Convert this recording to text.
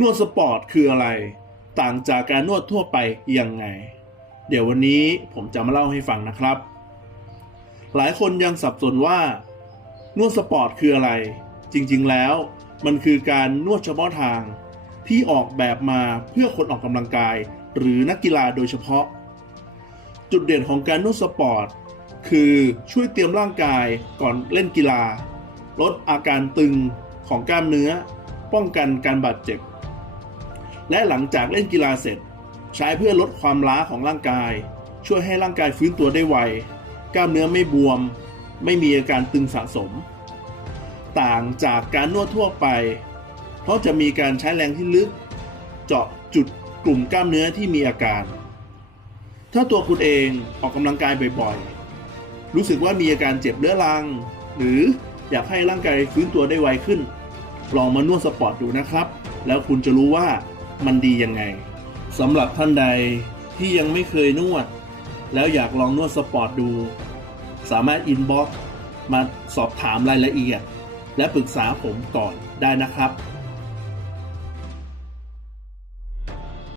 นวดสปอร์ตคืออะไร ต่างจากการนวดทั่วไปยังไง เดี๋ยววันนี้ผมจะมาเล่าให้ฟังนะครับ หลายคนยังสับสนว่า นวดสปอร์ตคืออะไร จริงๆแล้ว มันคือการนวดเฉพาะทาง ที่ออกแบบมาเพื่อคนออกกำลังกาย หรือนักกีฬาโดยเฉพาะ จุดเด่นของการนวดสปอร์ตคือช่วยเตรียมร่างกายก่อนเล่นกีฬา ลดอาการตึงของกล้ามเนื้อ ป้องกันการบาดเจ็บ และหลังจากเล่นกีฬาเสร็จ ใช้เพื่อลดความล้าของร่างกาย ช่วยให้ร่างกายฟื้นตัวได้ไว กล้ามเนื้อไม่บวม ไม่มีอาการตึงสะสม ต่างจากการนวดทั่วไป เพราะจะมีการใช้แรงที่ลึก เจาะจุดกลุ่มกล้ามเนื้อที่มีอาการ ถ้าตัวคุณเองออกกำลังกายบ่อยๆ รู้สึกว่ามีอาการเจ็บเรื้อรัง หรืออยากให้ร่างกายฟื้นตัวได้ไวขึ้น ลองมานวดสปอร์ตดูนะครับ แล้วคุณจะรู้ว่า มันดียังไงสำหรับท่านใดที่ยังไม่เคยนวด แล้วอยากลองนวดสปอร์ตดู สามารถอินบ็อกซ์มาสอบถามรายละเอียด และปรึกษาผมก่อนได้นะครับ